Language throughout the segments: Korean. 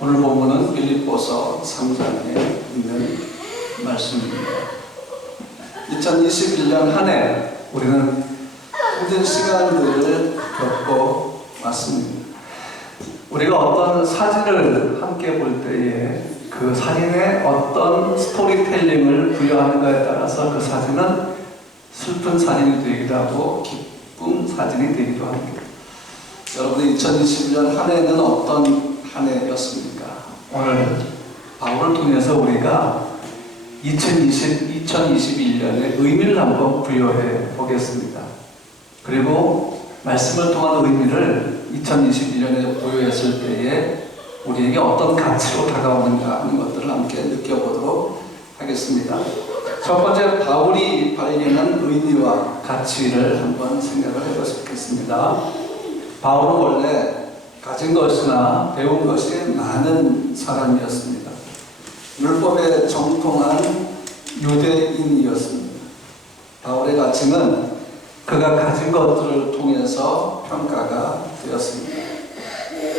오늘 본문은 빌립보서 3장에 있는 말씀입니다. 2021년 한 해 우리는 힘든 시간들을 겪고 왔습니다. 우리가 어떤 사진을 함께 볼 때에 그 사진에 어떤 스토리텔링을 부여하는가에 따라서 그 사진은 슬픈 사진이 되기도 하고 기쁜 사진이 되기도 합니다. 여러분, 2021년 한 해는 어떤 한 해였습니까? 오늘 바울을 통해서 우리가 2021년의 의미를 한번 부여해 보겠습니다. 그리고 말씀을 통한 의미를 2021년에 부여했을 때에 우리에게 어떤 가치로 다가오는가 하는 것들을 함께 느껴보도록 하겠습니다. 첫 번째, 바울이 발견한 의미와 가치를 한번 생각을 해보겠습니다. 바울은 원래 가진 것이나 배운 것이 많은 사람이었습니다. 율법에 정통한 유대인이었습니다. 바울의 가치는 그가 가진 것들을 통해서 평가가 되었습니다.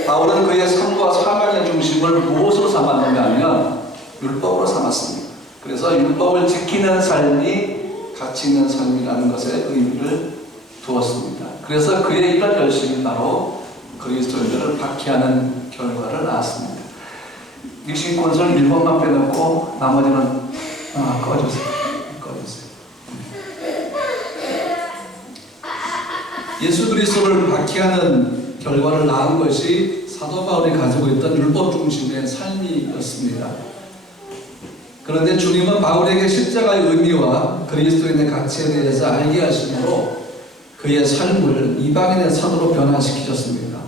바울은 그의 삶과 사명의 중심을 무엇으로 삼았는가 하면 율법으로 삼았습니다. 그래서 율법을 지키는 삶이 가치 있는 삶이라는 것에 의미를 두었습니다. 그래서 그의 이런 열심이 바로 그리스도인들을 박해하는 결과를 낳았습니다. 육신권을 1번만 빼놓고 나머지는 꺼주세요. 예수 그리스도를 박해하는 결과를 낳은 것이 사도 바울이 가지고 있던 율법 중심의 삶이었습니다. 그런데 주님은 바울에게 십자가의 의미와 그리스도인의 가치에 대해서 알게 하심으로 그의 삶을 이방인의 삶으로 변화시키셨습니다.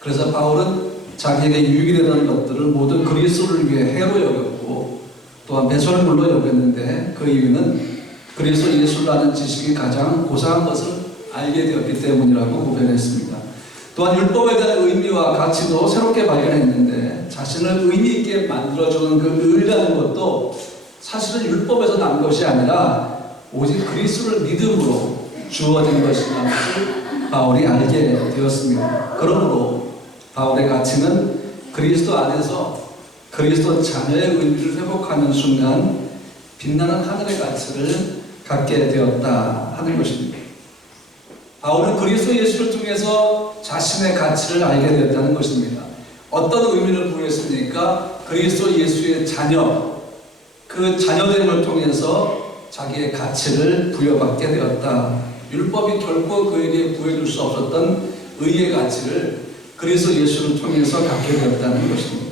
그래서 바울은 자기에게 유익이 되는 것들을 모두 그리스도를 위해 해로 여겼고 또한 배설물로 여겼는데 그 이유는 그리스도 예수를 아는 지식이 가장 고상한 것을 알게 되었기 때문이라고 고백했습니다. 또한 율법에 대한 의미와 가치도 새롭게 발견했는데 자신을 의미 있게 만들어주는 그 의라는 것도 사실은 율법에서 난 것이 아니라 오직 그리스도를 믿음으로 주어진 것이라는 것을 바울이 알게 되었습니다. 그러므로 바울의 가치는 그리스도 안에서 그리스도 자녀의 의미를 회복하는 순간 빛나는 하늘의 가치를 갖게 되었다 하는 것입니다. 바울은 그리스도 예수를 통해서 자신의 가치를 알게 되었다는 것입니다. 어떤 의미를 부여했습니까? 그리스도 예수의 자녀, 그 자녀됨을 통해서 자기의 가치를 부여받게 되었다. 율법이 결코 그에게 부여줄 수 없었던 의의 가치를 그리스도 예수를 통해서 갖게 되었다는 것입니다.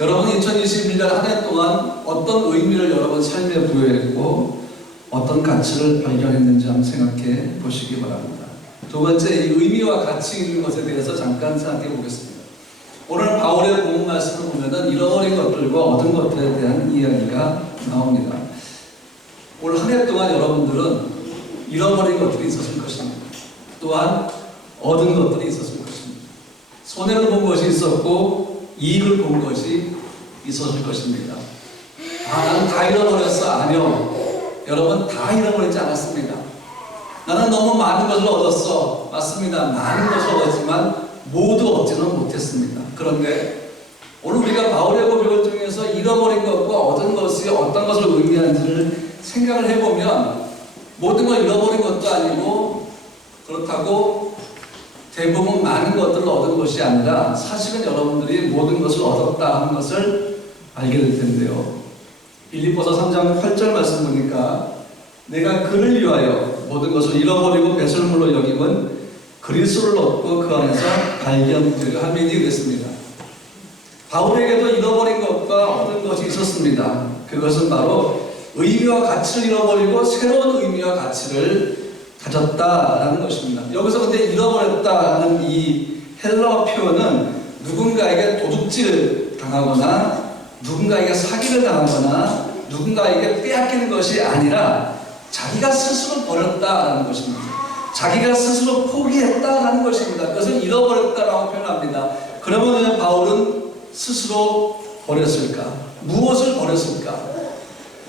여러분, 2021년 한 해 동안 어떤 의미를 여러분 삶에 부여했고 어떤 가치를 발견했는지 한번 생각해 보시기 바랍니다. 두 번째, 이 의미와 가치 있는 것에 대해서 잠깐 생각해 보겠습니다. 오늘 바울의 본문 말씀을 보면은 잃어버린 것들과 얻은 것들에 대한 이야기가 나옵니다. 올 한 해 동안 여러분들은 잃어버린 것들이 있었을 것입니다. 또한 얻은 것들이 있었을 것입니다. 손해를 본 것이 있었고 이익을 본 것이 있었을 것입니다. 나는 다 잃어버렸어. 아니요. 여러분, 다 잃어버리지 않았습니다. 나는 너무 많은 것을 얻었어. 맞습니다. 많은 것을 얻었지만 모두 얻지는 못했습니다. 그런데 오늘 우리가 바울의 고백을 통해서 잃어버린 것과 얻은 것이 어떤 것을 의미하는지를 생각을 해보면 모든 걸 잃어버린 것도 아니고 그렇다고 대부분 많은 것들을 얻은 것이 아니라 사실은 여러분들이 모든 것을 얻었다 하는 것을 알게 될 텐데요. 빌립보서 3장 8절 말씀 보니까 내가 그를 위하여 모든 것을 잃어버리고 배설물로 여김은 그리스도를 얻고 그 안에서 발견되려 함이니 그랬습니다. 바울에게도 잃어버린 것과 얻은 것이 있었습니다. 그것은 바로 의미와 가치를 잃어버리고 새로운 의미와 가치를 가졌다라는 것입니다. 여기서 근데 잃어버렸다는 이 헬라어 표현은 누군가에게 도둑질을 당하거나 누군가에게 사기를 당하거나 누군가에게 빼앗기는 것이 아니라 자기가 스스로 버렸다라는 것입니다. 자기가 스스로 포기했다라는 것입니다. 그것을 잃어버렸다라고 표현합니다. 그러면 바울은 스스로 버렸을까? 무엇을 버렸을까?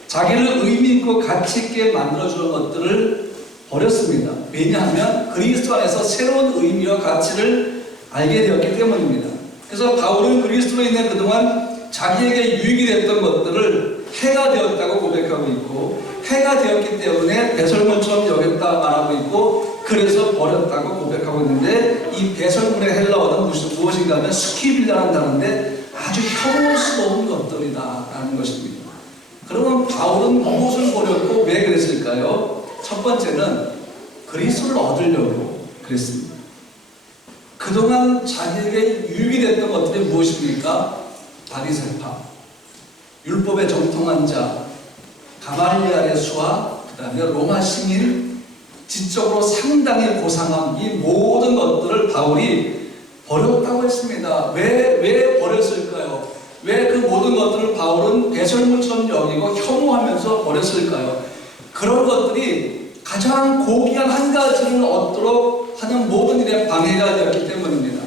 자기를 의미 있고 가치 있게 만들어주는 것들을 버렸습니다. 왜냐하면 그리스도 안에서 새로운 의미와 가치를 알게 되었기 때문입니다. 그래서 바울은 그리스도로 인해 그동안 자기에게 유익이 됐던 것들을 해가 되었다고 고백하고 있고, 해가 되었기 때문에 배설물처럼 여겼다 말하고 있고, 그래서 버렸다고 고백하고 있는데, 이 배설물의 헬라어는 무엇인가 하면 스키빌라라는 단어인데 아주 혐오스러운 것들이다 라는 것입니다. 그러면 바울은 무엇을 버렸고 왜 그랬을까요? 첫 번째는 그리스도를 얻으려고 그랬습니다. 그동안 자기에게 유익이 됐던 것들이 무엇입니까? 바리새파, 율법에 정통한 자, 가말리엘의 수하, 그 다음에 로마 시민, 지적으로 상당히 고상한 이 모든 것들을 바울이 버렸다고 했습니다. 왜 버렸을까요? 왜 그 모든 것들을 바울은 배설물처럼 여기고 혐오하면서 버렸을까요? 그런 것들이 가장 고귀한 한 가지를 얻도록 하는 모든 일에 방해가 되었기 때문입니다.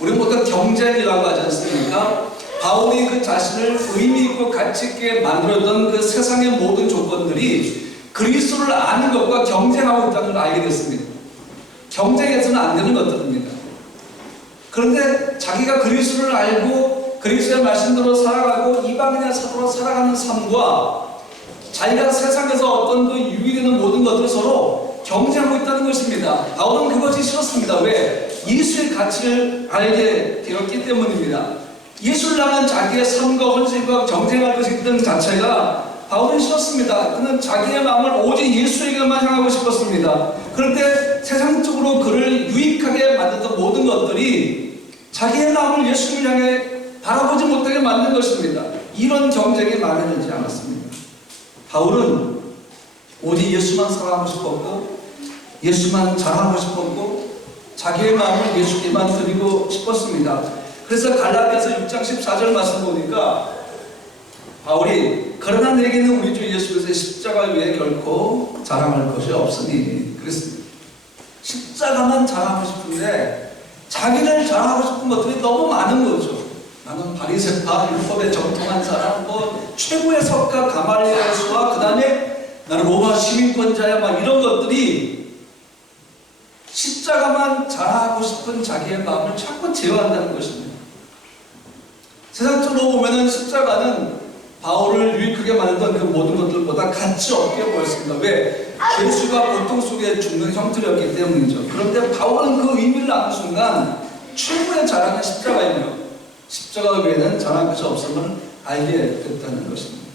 우리 모두 경쟁이라고 하지 않습니까? 바울이 그 자신을 의미 있고 가치 있게 만들었던 그 세상의 모든 조건들이 그리스도를 아는 것과 경쟁하고 있다는 걸 알게 됐습니다. 경쟁해서는 안 되는 것들입니다. 그런데 자기가 그리스도를 알고 그리스도의 말씀대로 살아가고 이방인의 사도로 살아가는 삶과 자기가 세상에서 어떤 그 유익이 되는 모든 것들을 서로 경쟁하고 있다는 것입니다. 바울은 그것이 싫었습니다. 왜? 예수의 가치를 알게 되었기 때문입니다. 예수를 향한 자기의 삶과 헌신과 경쟁할 것이 있던 자체가 바울은 싫었습니다. 그는 자기의 마음을 오직 예수에게만 향하고 싶었습니다. 그런데 세상적으로 그를 유익하게 만들던 모든 것들이 자기의 마음을 예수를 향해 바라보지 못하게 만든 것입니다. 이런 경쟁이 만연하지 않았습니다. 바울은 오직 예수만 사랑하고 싶었고, 예수만 잘하고 싶었고, 자기의 마음을 예수께만 드리고 싶었습니다. 그래서 갈라디아서 6장 14절 말씀 보니까 바울이 그러나 내게는 우리 주 예수 그리스도의 십자가 외에 결코 자랑할 것이 없으니 그랬습니다. 십자가만 자랑하고 싶은데 자기를 자랑하고 싶은 것들이 너무 많은 거죠. 나는 바리새파, 율법에 정통한 사람, 최고의 석가 가말리엘 수와 그 다음에 나는 로마 시민권자야, 막 이런 것들이 십자가만 자랑하고 싶은 자기의 마음을 자꾸 제어한다는 것입니다. 세상적으로 보면은 십자가는 바울을 유익하게 만들던 그 모든 것들보다 가치 없게 보였습니다. 왜? 예수가 고통 속에 죽는 형틀이었기 때문이죠. 그런데 바울은 그 의미를 아는 순간 최고의 자랑은 십자가이며 십자가 외에는 자랑할 것이 없음을 알게 됐다는 것입니다.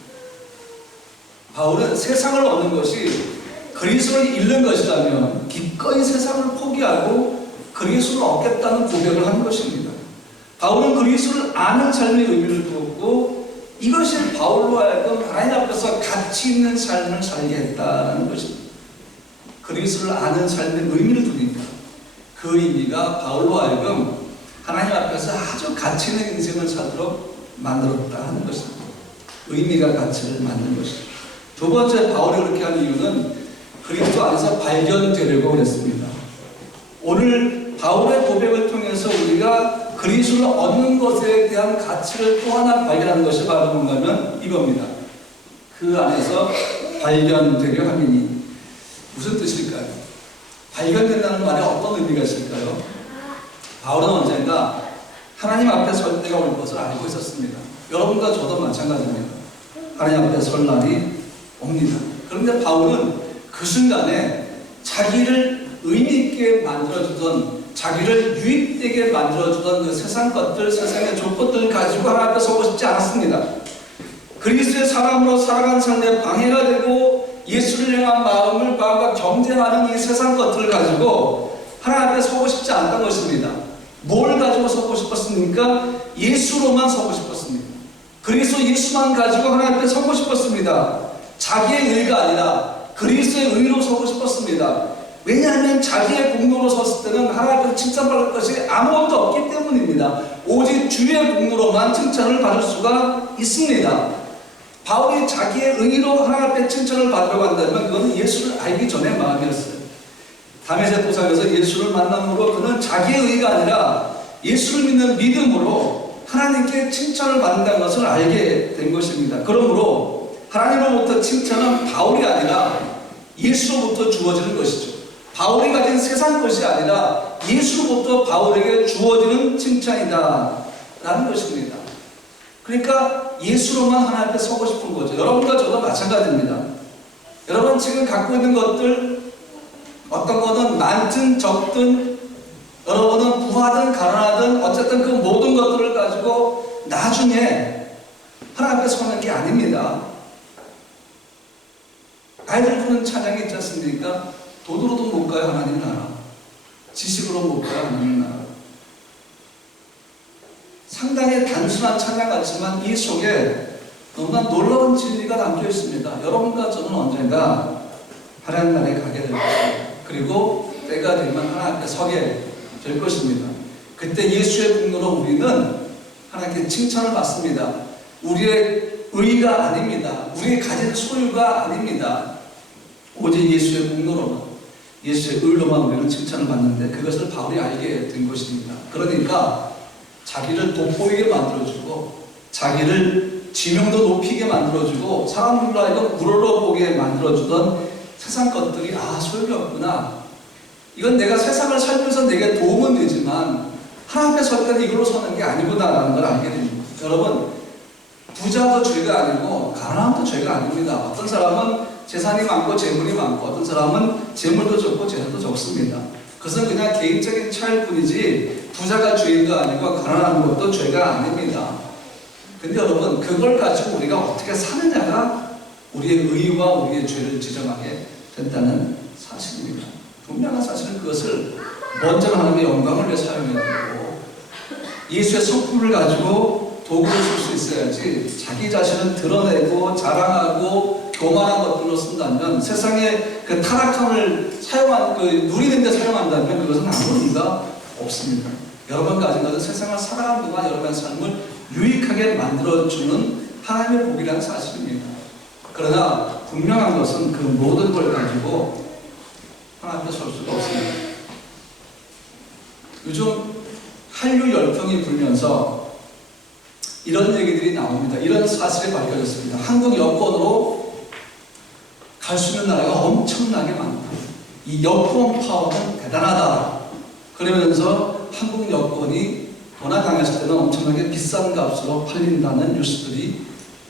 바울은 세상을 얻는 것이 그리스도를 잃는 것이라면 기꺼이 세상을 포기하고 그리스도를 얻겠다는 고백을 한 것입니다. 바울은 그리스도를 아는 삶의 의미를 두었고 이것이 바울로 하여금 하나님 앞에서 가치 있는 삶을 살게 했다는 것입니다. 그리스도를 아는 삶의 의미를 두니까 그 의미가 바울로 하여금 하나님 앞에서 아주 가치 있는 인생을 살도록 만들었다 하는 것입니다. 의미가 가치를 만든 것입니다. 두 번째, 바울이 그렇게 한 이유는 그리스도 안에서 발견되려고 했습니다. 오늘 바울의 고백을 통해서 우리가 그리스도를 얻는 것에 대한 가치를 또 하나 발견하는 것이 바로 뭔가 하면 이겁니다. 그 안에서 발견되려 함이니. 무슨 뜻일까요? 발견된다는 말에 어떤 의미가 있을까요? 바울은 언젠가 하나님 앞에 설 때가 올 것을 알고 있었습니다. 여러분과 저도 마찬가지입니다. 하나님 앞에 설 날이 옵니다. 그런데 바울은 그 순간에 자기를 의미있게 만들어주던, 자기를 유익되게 만들어주던 그 세상 것들, 세상의 조건들을 가지고 하나님 앞에 서고 싶지 않았습니다. 그리스도의 사람으로 살아간 삶에 방해가 되고 예수를 향한 마음과 경쟁하는 이 세상 것들을 가지고 하나님 앞에 서고 싶지 않았던 것입니다. 뭘 가지고 서고 싶었습니까? 예수로만 서고 싶었습니다. 그리스도 예수만 가지고 하나님 앞에 서고 싶었습니다. 자기의 의가 아니라 그리스도의 의로 서고 싶었습니다. 왜냐하면 자기의 공로로 섰을 때는 하나님 앞에서 칭찬받을 것이 아무것도 없기 때문입니다. 오직 주의 공로로만 칭찬을 받을 수가 있습니다. 바울이 자기의 의로 하나님 앞에 칭찬을 받으려고 한다면 그건 예수를 알기 전의 마음이었어요. 다메섹 도상에서 예수를 만남으로 그는 자기의 의가 아니라 예수를 믿는 믿음으로 하나님께 칭찬을 받는다는 것을 알게 된 것입니다. 그러므로 하나님으로부터 칭찬은 바울이 아니라 예수로부터 주어지는 것이죠. 바울이 가진 세상 것이 아니라 예수로부터 바울에게 주어지는 칭찬이다 라는 것입니다. 그러니까 예수로만 하나님 앞에 서고 싶은 거죠. 여러분과 저도 마찬가지입니다. 여러분 지금 갖고 있는 것들 어떤 거는 많든 적든 여러분은 부하든 가난하든 어쨌든 그 모든 것들을 가지고 나중에 하나님 앞에 서는 게 아닙니다. 아이들 부르는 찬양이 있지 않습니까? 돈으로도 못 가요 하나님 나라. 지식으로 못 가요 하나님 나라. 상당히 단순한 찬양 같지만 이 속에 너무나 놀라운 진리가 담겨 있습니다. 여러분과 저는 언젠가 하나님 나라에 가게 될 것입니다. 그리고 때가 되면 하나님 앞에 서게 될 것입니다. 그때 예수의 분노로 우리는 하나님께 칭찬을 받습니다. 우리의 의가 아닙니다. 우리의 가진 소유가 아닙니다. 오직 예수의 분노로만, 예수의 의로만 우리는 칭찬을 받는데 그것을 바울이 알게 된 것입니다. 그러니까 자기를 돋보이게 만들어주고 자기를 지명도 높이게 만들어주고 사람들로 하여금 우러러보게 만들어주던 세상 것들이 소용이 없구나. 이건 내가 세상을 살면서 내게 도움은 되지만 하나님 앞에 설 때는 이걸로 서는 게 아니구나라는 걸 알게 됩니다. 여러분 부자도 죄가 아니고 가난함도 죄가 아닙니다. 어떤 사람은 재산이 많고 재물이 많고 어떤 사람은 재물도 적고 재산도 적습니다. 그것은 그냥 개인적인 차이일 뿐이지 부자가 죄도 아니고 가난한 것도 죄가 아닙니다. 근데 여러분 그걸 가지고 우리가 어떻게 사느냐가 우리의 의와 우리의 죄를 지정하게 된다는 사실입니다. 분명한 사실은 그것을 먼저 하나님의 영광을 위해 사용해야 되고 예수의 성품을 가지고 도구를 쓸 수 있어야지 자기 자신을 드러내고 자랑하고 교만한 것들로 쓴다면 세상의 그 타락함을 누리는 데 사용한다면 그것은 아무 의미가 없습니다. 여러분 가진 것은 세상을 살아가는 동안 여러분의 삶을 유익하게 만들어주는 하나님의 복이라는 사실입니다. 그러나 분명한 것은 그 모든 걸 가지고 하나님 앞에 설 수가 없습니다. 요즘 한류 열풍이 불면서 이런 얘기들이 나옵니다. 이런 사실이 밝혀졌습니다. 한국 여권으로 갈 수 있는 나라가 엄청나게 많다. 이 여권 파워는 대단하다. 그러면서 한국 여권이 도난당했을 때는 엄청나게 비싼 값으로 팔린다는 뉴스들이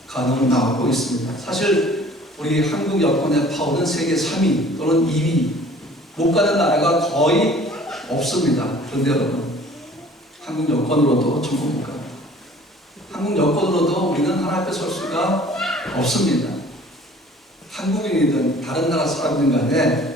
간혹 나오고 있습니다. 사실 우리 한국 여권의 파워는 세계 3위 또는 2위 못 가는 나라가 거의 없습니다. 그런데 여러분 한국 여권으로도 전부 못 갑니다. 한국 여권으로도 우리는 하나님 앞에 설 수가 없습니다. 한국인이든 다른 나라 사람이든 간에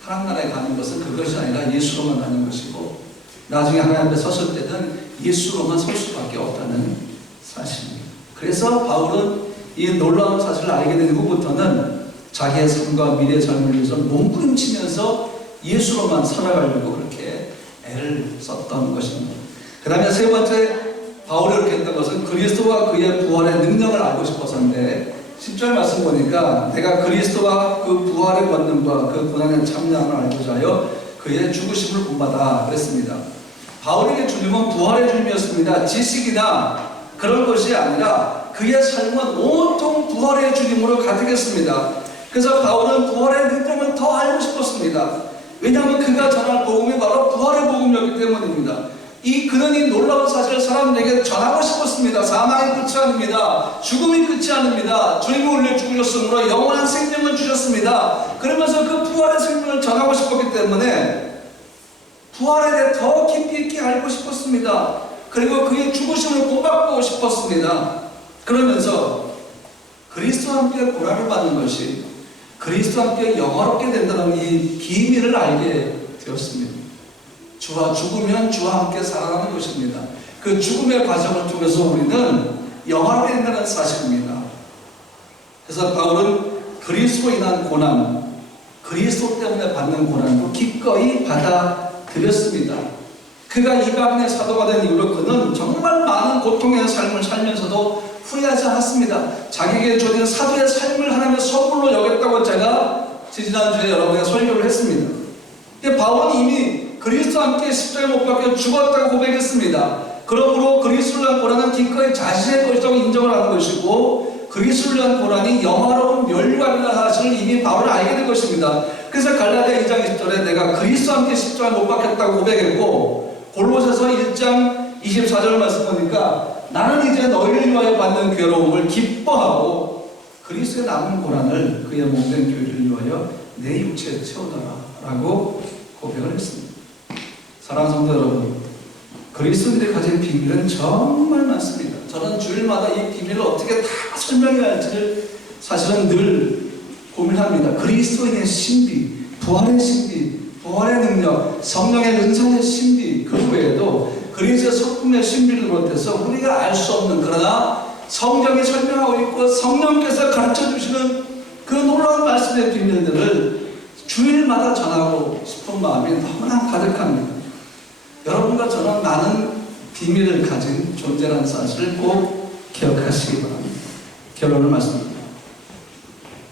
하나님 나라에 가는 것은 그것이 아니라 예수로만 가는 것이고 나중에 하나님 앞에 섰을 때는 예수로만 설 수밖에 없다는 사실입니다. 그래서 바울은 이 놀라운 사실을 알게 된 후부터는 자기의 삶과 미래의 삶을 위해서 몸부림치면서 예수로만 살아가려고 그렇게 애를 썼던 것입니다. 그 다음에 세 번째 바울이 그렇게 했던 것은 그리스도와 그의 부활의 능력을 알고 싶어서인데 10절 말씀 보니까 내가 그리스도와 그 부활의 권능과 그 고난의 참여함을 알고자 하여 그의 죽으심을 본받아 그랬습니다. 바울에게 주님은 부활의 주님이었습니다. 지식이나 그런 것이 아니라 그의 삶은 온통 부활의 주님으로 가득했습니다. 그래서 바울은 부활의 능력을 더 알고 싶었습니다. 왜냐하면 그가 전할 복음이 바로 부활의 복음이었기 때문입니다. 그는 이 놀라운 사실을 사람들에게 전하고 싶었습니다. 사망이 끝이 아닙니다. 죽음이 끝이 아닙니다. 주님이 우리를 죽으셨으므로 영원한 생명을 주셨습니다. 그러면서 그 부활의 생명을 전하고 싶었기 때문에 부활에 대해 더 깊이 있게 알고 싶었습니다. 그리고 그의 죽으심을 본받고 싶었습니다. 그러면서 그리스도와 함께 고난을 받는 것이 그리스도와 함께 영화롭게 된다는 이 비밀을 알게 되었습니다. 주와 죽으면 주와 함께 살아가는 것입니다. 그 죽음의 과정을 통해서 우리는 영화롭게 된다는 사실입니다. 그래서 바울은 그리스도로 인한 고난, 그리스도 때문에 받는 고난도 기꺼이 받아들였습니다. 그가 이방인의 사도가 된 이후로 그는 정말 많은 고통의 삶을 살면서도 후회하지 않았습니다. 자기에게 주어진 사도의 삶을 하나님의 선물로 여겼다고 제가 지지난주에 여러분에게 설교를 했습니다. 바울은 이미 그리스도와 함께 십자가에 못 박혀 죽었다고 고백했습니다. 그러므로 그리스도를 위한 고난은 기꺼이 자신의 것이라고 인정을 하는 것이고 그리스도를 위한 고난이 영화로운 멸류관이라는 사실을 이미 바울은 알게 된 것입니다. 그래서 갈라디아 2장 20절에 내가 그리스도와 함께 십자가에 못 박혔다고 고백했고 골로새서 1장 24절 말씀 보니까 나는 이제 너희를 위하여 받는 괴로움을 기뻐하고 그리스도의 남은 고난을 그의 몸된 교회를 위하여 내 육체에 채우더라 라고 고백을 했습니다. 사랑하는 성도 여러분, 그리스도인들이 가진 비밀은 정말 많습니다. 저는 주일마다 이 비밀을 어떻게 다 설명해야 할지를 사실은 늘 고민합니다. 그리스도인의 신비, 부활의 신비, 부활의 능력, 성령의 은사의 신비, 그 외에도 그리스도의 성품의 신비를 비롯해서 우리가 알 수 없는, 그러나 성경이 설명하고 있고 성령께서 가르쳐 주시는 그 놀라운 말씀의 비밀들을 주일마다 전하고 싶은 마음이 너무나 가득합니다. 여러분과 저는 많은 비밀을 가진 존재라는 사실을 꼭 기억하시기 바랍니다. 결론을 말씀드립니다.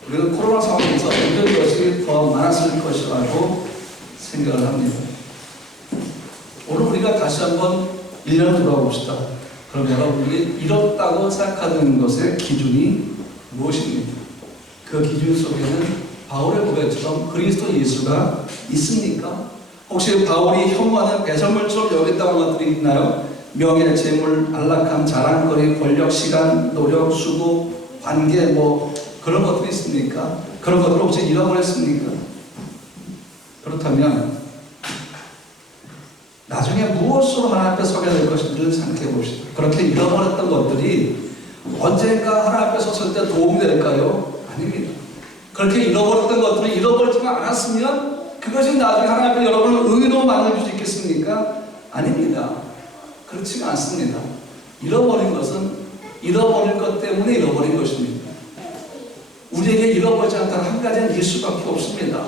우리는 코로나 상황에서 힘든 것이 더 많았을 것이라고 생각을 합니다. 오늘 우리가 다시 한번 1년을 돌아봅시다. 그럼 여러분들이 이렇다고 생각하는 것의 기준이 무엇입니까? 그 기준 속에는 바울의 고백처럼 그리스도 예수가 있습니까? 혹시 바울이 혐오하는 배설물처럼 여겼다는 것들이 있나요? 명예, 재물, 안락함, 자랑거리, 권력, 시간, 노력, 수고, 관계, 그런 것들이 있습니까? 그런 것들을 혹시 잃어버렸습니까? 그렇다면 나중에 무엇으로 하나님 앞에 서게 될 것인지를 생각해 봅시다. 그렇게 잃어버렸던 것들이 언젠가 하나님 앞에 섰을 때 도움이 될까요? 아닙니다. 그렇게 잃어버렸던 것들을 잃어버리지만 않았으면 그것이 나중에 하나님 앞에 여러분을 의로 만들 수 있겠습니까? 아닙니다. 그렇지가 않습니다. 잃어버린 것은 잃어버릴 것 때문에 잃어버린 것입니다. 우리에게 잃어버리지 않다는 한 가지는 예수밖에 없습니다.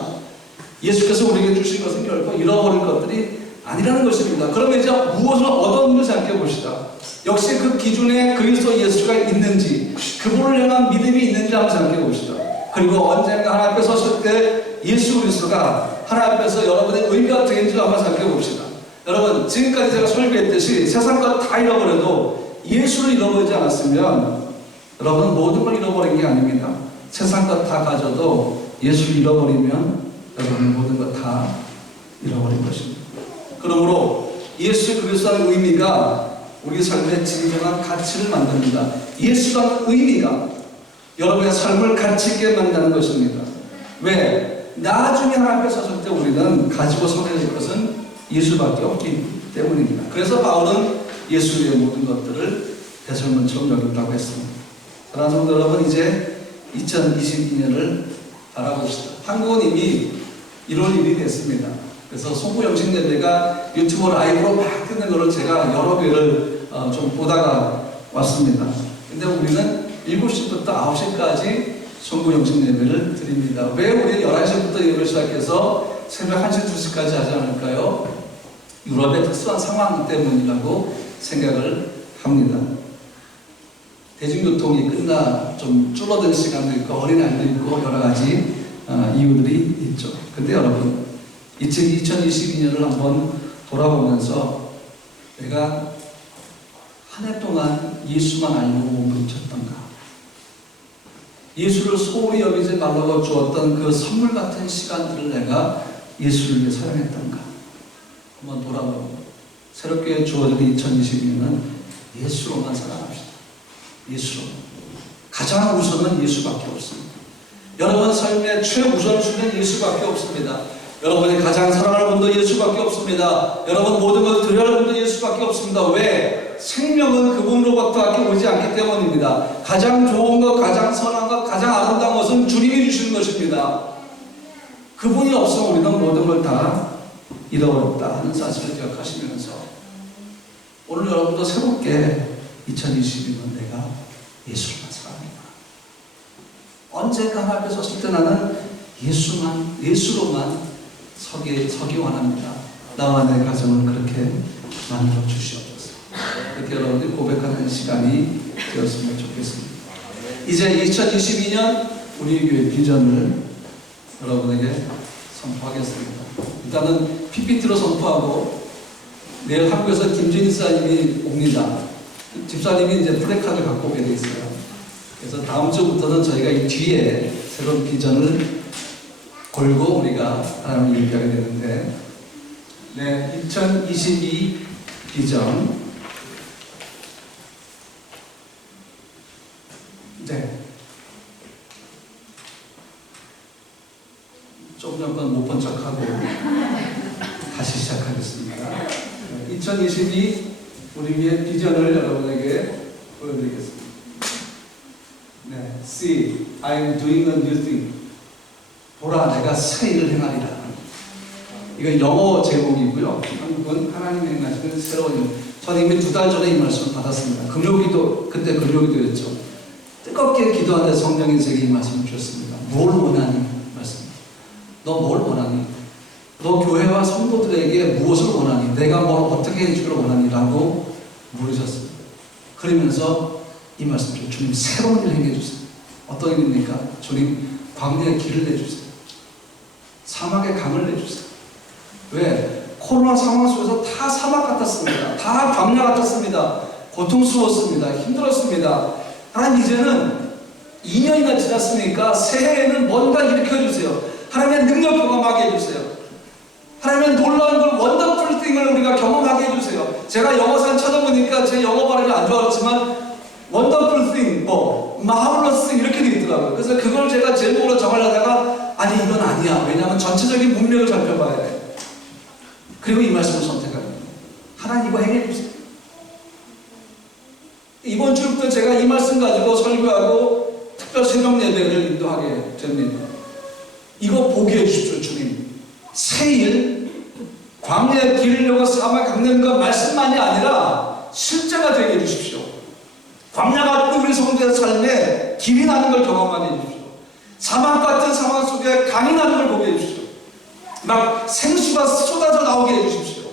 예수께서 우리에게 주신 것은 결코 잃어버릴 것들이 아니라는 것입니다. 그러면 이제 무엇을 얻었는지 생각해 봅시다. 역시 그 기준에 그리스도 예수가 있는지, 그분을 향한 믿음이 있는지 한번 생각해 봅시다. 그리고 언젠가 하나님 앞에 섰을 때 예수 그리스도가 하나님 앞에서 여러분의 의미가 되는지 한번 생각해 봅시다. 여러분, 지금까지 제가 설교했듯이 세상 것 다 잃어버려도 예수를 잃어버리지 않았으면 여러분 모든 걸 잃어버린 게 아닙니다. 세상 것 다 가져도 예수를 잃어버리면 여러분 모든 것 다 잃어버린 것입니다. 그러므로 예수 그리스도의 의미가 우리 삶의 진정한 가치를 만듭니다. 예수라는 의미가 여러분의 삶을 가치 있게 만드는 것입니다. 왜? 나중에 하나님 앞에 섰을 때 우리는 가지고 서게 될 것은 예수밖에 없기 때문입니다. 그래서 바울은 예수의 모든 것들을 배설물처럼 여긴다고 했습니다. 사랑하는 성도 여러분, 이제 2022년을 바라봅시다. 한국은 이미 1월 1일이 됐습니다. 그래서 송구 영신 예배가 유튜브 라이브로 막 뜨는 것을 제가 여러 개를 좀 보다가 왔습니다. 근데 우리는 7시부터 9시까지 송구 영신 예배를 드립니다. 왜 우리는 11시부터 예배를 시작해서 새벽 1시, 2시까지 하지 않을까요? 유럽의 특수한 상황 때문이라고 생각을 합니다. 대중교통이 좀 줄어든 시간도 있고 어린아이도 있고 여러 가지 이유들이 있죠. 근데 여러분, 2022년을 한번 돌아보면서 내가 한 해 동안 예수만 알고 멈췄던가? 예수를 소홀히 여기지 말라고 주었던 그 선물 같은 시간들을 내가 예수를 위해 사용했던가? 한번 돌아보고 새롭게 주어진 2022년은 예수로만 살아갑시다. 예수로. 가장 우선은 예수밖에 없습니다. 여러분 삶의 최우선순위는 예수밖에 없습니다. 여러분이 가장 사랑할 분도 예수밖에 없습니다. 여러분 모든 것을 드려야 할 분도 예수밖에 없습니다. 왜? 생명은 그분으로부터 오지 않기 때문입니다. 가장 좋은 것, 가장 선한 것, 가장 아름다운 것은 주님이 주시는 것입니다. 그분이 없으면 우리는 모든 걸 다 잃어버렸다 하는 사실을 기억하시면서 오늘 여러분도 새롭게 2022년 내가 예수만 사랑합니다. 언젠가 하나님 앞에 섰을 때 나는 예수로만 서기 원합니다. 나와 내 가정을 그렇게 만들어 주시옵소서. 이렇게 여러분들이 고백하는 시간이 되었으면 좋겠습니다. 이제 2022년 우리 교회 비전을 여러분에게 선포하겠습니다. 일단은 PPT로 선포하고 내일 한국에서 김진희 집사님이 옵니다. 집사님이 이제 플래카드를 갖고 오게 돼 있어요. 그래서 다음 주부터는 저희가 이 뒤에 새로운 비전을 걸고 우리가 하나님을 얘기하게 되는데, 2022 비전 다시 시작하겠습니다. 2022 우리 위의 비전을 여러분에게 보여드리겠습니다. 네, See, I am doing a new thing. 보라, 내가 새 일을 행하리라. 이건 영어 제목이고요. 한국은 하나님의 행하시는 새로운 일. 저는 이미 2달 전에 이 말씀을 받았습니다. 그때 금요기도였죠. 뜨겁게 기도하는데 성령이 제게 이 말씀을 주셨습니다. 뭘 원하니? 말씀입니다. 너 뭘 원하니? 너 교회와 성도들에게 무엇을 원하니? 내가 뭘 어떻게 해주기를 원하니? 라고 물으셨습니다. 그러면서 이 말씀 중 주님 새로운 일 행해 주세요. 어떤 일입니까? 주님 광야의 길을 내주세요. 사막의 강을 내주세요. 왜? 코로나 상황 속에서 다 사막 같았습니다. 다 광야 같았습니다. 고통스러웠습니다. 힘들었습니다. 하나님 이제는 2년이나 지났으니까 새해에는 뭔가 일으켜주세요. 하나님의 능력 경험하게 해주세요. 하나님의 놀라운 걸 원더풀 띵을 우리가 경험하게 해주세요. 제가 영어상 찾아보니까 제 영어 발음이 안 좋았지만 원더풀 띵, 마블러스 띵 이렇게 돼 있더라고요. 그래서 그걸 제가 제목으로 정하려다가 아니 이건 아니야. 왜냐하면 전체적인 문맥을 살펴봐야 돼. 그리고 이 말씀을 선택합니다. 하나님 이거 행해 주세요. 이번 주부터 제가 이 말씀 가지고 설교하고 특별 새벽 예배를 인도하게 됩니다. 이거 보게 해주십시오. 주님 새일 광야의 길을 열고 사막 걷는 것 말씀만이 아니라 실제가 되게 해주십시오. 광야 같은 우리 성도의 삶에 길이 나는 걸 경험하게 해주십시오. 사막 같은 상황 속에 강이 나는 걸 보게 해주십시오. 막 생수가 쏟아져 나오게 해주십시오.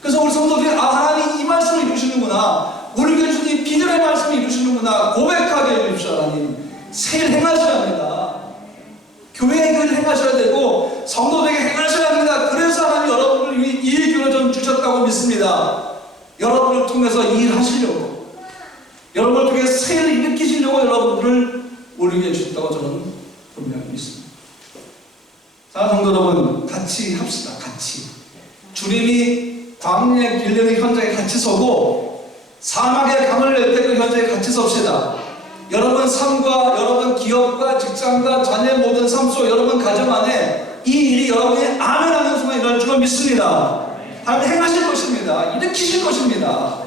그래서 우리 성도들이 하나님 이 말씀을 이루시는구나, 우리 교회 주님 비전의 말씀을 이루시는구나 고백하게 해주십시오. 하나님 새일 행하셔야 합니다. 교회의 일을 행하셔야 되고 성도들에게 행하셔야 합니다. 그래서 하나님 여러분을 이 교회를 좀 주셨다고 믿습니다. 여러분을 통해서 일하시려고, 여러분을 통해 새해를 일으키시려고 여러분들을 우리 교회에 주셨다고 저는 분명히 믿습니다. 자, 성도 여러분 같이 합시다. 같이 주님이 광야의 길르는 현장에 같이 서고 사막의 강을 낼 때 그 현장에 같이 섭시다. 여러분 삶과 여러분 기업과 직장과 자녀의 모든 삶 속 여러분 가정 안에 이 일이 여러분이 아멘하는 순간 일어날 줄 믿습니다. 하나님 행하실 것입니다. 일으키실 것입니다.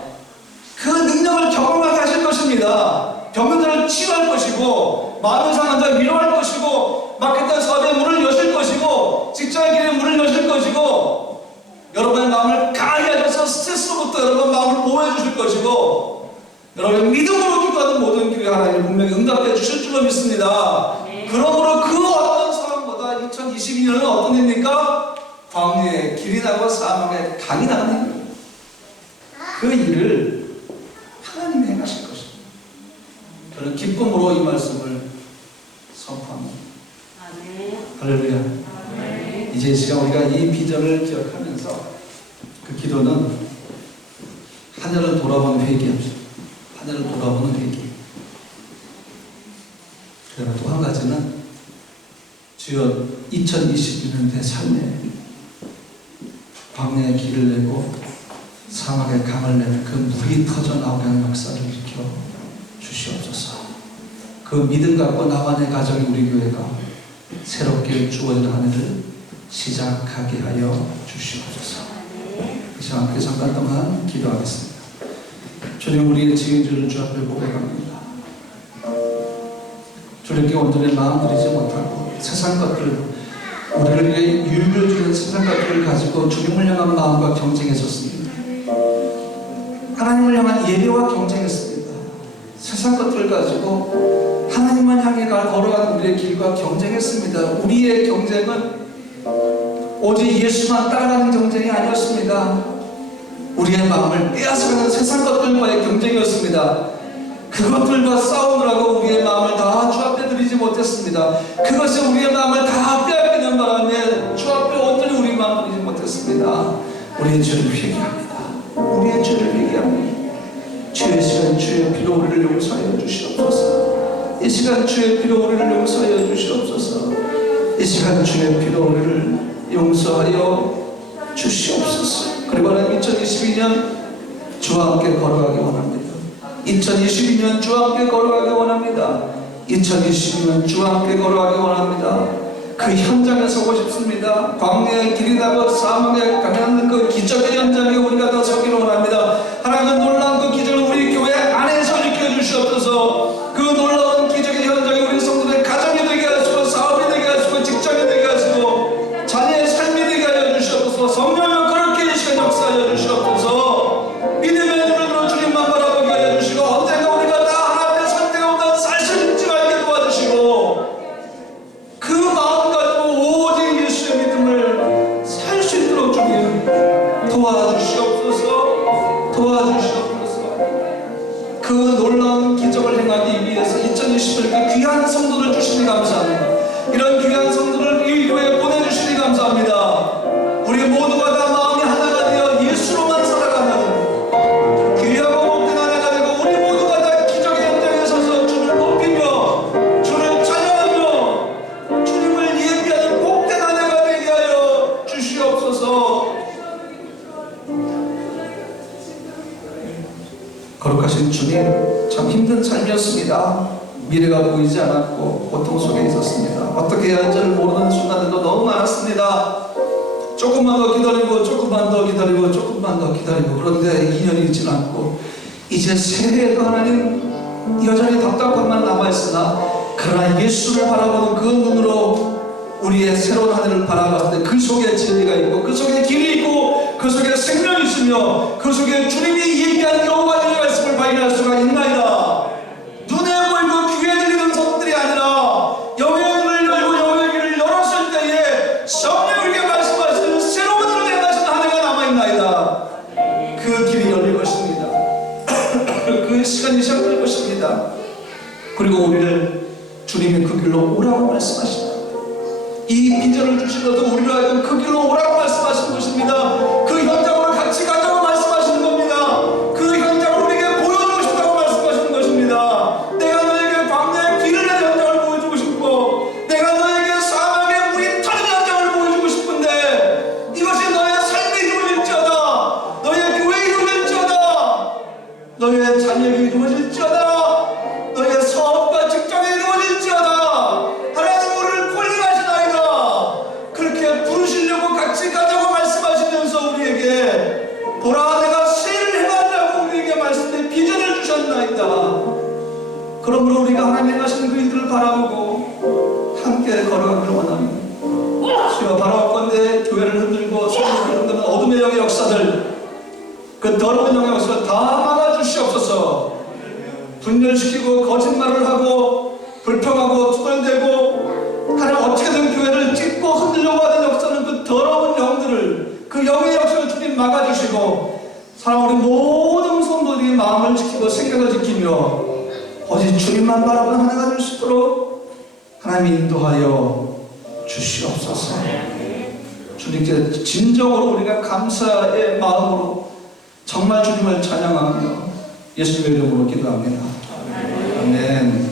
그 능력을 경험하게 하실 것입니다. 병들을 치유할 것이고 마음을 상한 자 위로할 것이고 막혔던 사업의 문을 여실 것이고 직장의 길의 문을 여실 것이고 여러분의 마음을 강하게 하셔서 스트레스로부터 여러분 마음을 보호해 주실 것이고 여러분 믿음으로 기도하는 모든 기도에 하나님 분명히 응답해 주실 줄로 믿습니다. 그러므로 그 어떤 상황보다 2022년은 어떤 일입니까? 광야에 길이 나고 사막에 강이 나는 일입니다. 그 일을 하나님이 행하실 것입니다. 저는 기쁨으로 이 말씀을 선포합니다. 할렐루야. 이제 이 시간 우리가 이 비전을 기억하면서 그 기도는 하늘을 돌아보는 회개합시다. 하늘을 돌아보는 회개. 그리고 또 한 가지는 주여 2022년 내 삶에 광야의 길을 내고 사막의 강을 내는 그 물이 터져 나오게 하는 역사를 일으켜 주시옵소서. 그 믿음 갖고 나와 내 가정이 우리 교회가 새롭게 주어진 한 해를 시작하게 하여 주시옵소서. 이 시간 함께 잠깐 동안 기도하겠습니다. 주님 우리의 지은주를 주 앞에 고백합니다. 주님께 온전히 마음 드리지 못하고 세상 것들 우리를 위해 유익을 주는 세상 것들을 가지고 주님을 향한 마음과 경쟁했었습니다. 하나님을 향한 예배와 경쟁했습니다. 세상 것들을 가지고 하나님만 향해 걸어가는 우리의 길과 경쟁했습니다. 우리의 경쟁은 오직 예수만 따라가는 경쟁이 아니었습니다. 우리의 마음을 빼앗아가는 세상 것들과의 경쟁이었습니다. 그것들과 싸우느라고 우리의 마음을 다 주 앞에 드리지 못했습니다. 그것이 우리의 마음을 다 빼앗기는 바람에 주 앞에 온전히 우리 마음을 드리지 못했습니다. 우리의 죄를 회개합니다. 우리의 죄를 회개합니다. 주의 시간 주의 피로 우리를 용서하여 주시옵소서. 이 시간 주의 피로 우리를 용서하여 주시옵소서. 이 시간 주의 피로 우리를 용서하여 주시옵소서. 그리고 하나님 2022년 주와 함께 걸어가기 원합니다. 2022년 주와 함께 걸어가기 원합니다. 2022년 주와 함께 걸어가기 원합니다. 그 현장에 서고 싶습니다. 광야의 길이다고 사막에 가는 그 기적의 현장에 우리가 더 서기를 원합니다. 하나님은 놀라운 그 기적을 우리 교회 안에서 일으켜 주시옵소서. 그 놀라운 기적의 현장에 우리 성도들 가정이 되게 하시고, 사업이 되게 하시고, 직장이 되게 하시고, 자녀의 삶이 되게 하여 주시옵소서. 성령을 그렇게 이 시간 역사하여 주시옵소서. 믿음의 눈으로 주님만 바라보게 하여 주시고, 언젠가 우리가 다 하나님의 선택가 없는 사실을 잊지 말게 도와주시고, 그 마음 가지고 오직 예수의 믿음을 살 수 있도록 주님 도와주시옵소서. 도와주시옵소서. 그 놀라운 기적을 행하기 위해서 2020년 그 귀한 성도를 주시니 감사합니다. 이런 귀한 성도를 이 교회에 보내주시니 감사합니다. 우리 모두가 다 마음이 하나가 되어 예수로만 살아가는 귀하고 복된 하나가 되고, 우리 모두가 다 기적의 현장에 서서 주를 높이며 주를 찬양하며 주님을 예비하는 복된 하나가 되게 하여 주시옵소서. 거룩하신 주님, 참 힘든 삶이었습니다. 미래가 보이지 않았고 고통 속에 있었습니다. 어떻게 해야 할지를 모르는 순간들도 너무 많았습니다. 조금만 더 기다리고, 조금만 더 기다리고, 조금만 더 기다리고, 그런데 2년이 지났고 이제 새해에도 하나님 여전히 답답함만 남아있으나, 그러나 예수를 바라보는 그 눈으로 우리의 새로운 하늘을 바라봤을 때 그 속에 진리가 있고, 그 속에 길이 있고, 그 속에 생명이 있으며, 그 속에 주님이 얘기한 여호와의 말씀을 발견할 수가 있나이다. 눈에 보이고 귀에 들리는 소리들이 아니라 영의 눈을 열고 영의 귀를 열었을 때에 성령에게 말씀하시는 새로운 눈을 행하시는 하나가 남아있나이다. 그 길이 열릴 것입니다. 그 시간이 시작될 것입니다. 그리고 우리를 주님이 그 길로 오라고 말씀하십니다. 이 비전을 주시고도 우리로 하여금 그 길로 오라고 말씀하시는 것입니다. 그 현장으로 같이 가자고 말씀하시는 겁니다. 그 현장을 우리에게 보여주고 싶다고 말씀하시는 것입니다. 내가 너에게 광야의 길을 내는 현장을 보여주고 싶고, 내가 너에게 사막의 물이 터는 현장을 보여주고 싶은데, 이것이 너의 삶이 이루어질지어다, 너의 교회에 이루어질지어다, 너의 자녀에게 이루어질지어다, 너의 사업과 직장에 이루어질지어다, 하나님 우리를 콜링하시나이다. 그렇게 부르시려고 같이 가자고 말씀하시면서 우리에게 보라 내가 새를 행하리라고 우리에게 말씀해 비전을 주셨나이다. 그러므로 우리가 하나님 행하시는 그 일들을 바라보고 함께 걸어가기를 원합니다. 주여, 바라보건대 교회를 흔들고 성도를 흔드는 어둠의 영의 역사들, 그 더러운 영의 역사를 다 막아주시옵소서. 분열시키고 거짓말을 하고 불평하고 투덜대고 하나님 어떻게든 교회를 찢고 흔들려고 하는 역사는, 그 더러운 영들을, 그 영의 역사를 주님 막아주시고, 사랑 우리 모든 성도들이 마음을 지키고 생각을 지키며 오직 주님만 바라보는 하나가 될 수 있도록 하나님 인도하여 주시옵소서. 주님께 진정으로 우리가 감사의 마음으로 정말 주님을 찬양하며 예수님의 이름으로 기도합니다. 아멘.